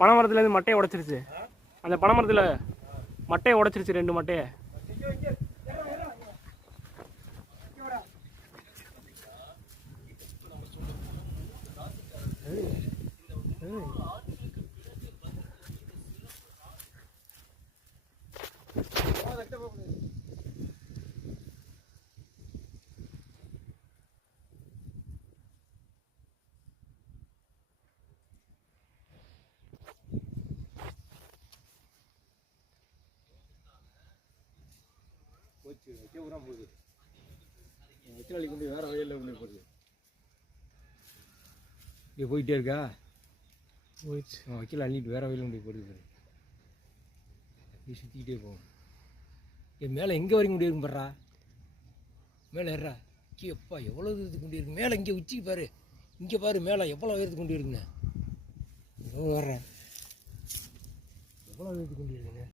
பனை மரத்துலேருந்து மட்டையை உடைச்சிருச்சு. அந்த பனை மரத்தில் மட்டையை உடைச்சிருச்சு, 2 மட்டையை. போகுது வச்சினாலி கொண்டு வேற வகையில் கொண்டு போகுது. இங்கே போயிட்டே இருக்கா, போயிடுச்சு. வக்கீல் அள்ளிட்டு வேற வகையில் கொண்டு போடுது. சுற்றிக்கிட்டே போகும். என் மேலே எங்கே வரைக்கும் கொண்டு இருக்கும் பாடுறா, மேலே ஏறா. எப்பா எவ்வளோ தூரத்துக்கு கொண்டு இருக்கு மேலே. இங்கே உச்சிக்கு பாரு, இங்கே பாரு மேலே எவ்வளோ உயரத்துக்கு கொண்டு இருக்குண்ணே. எவ்வளோ வர்றேன், எவ்வளோ உயரத்துக்கு கொண்டு இருக்குண்ணே.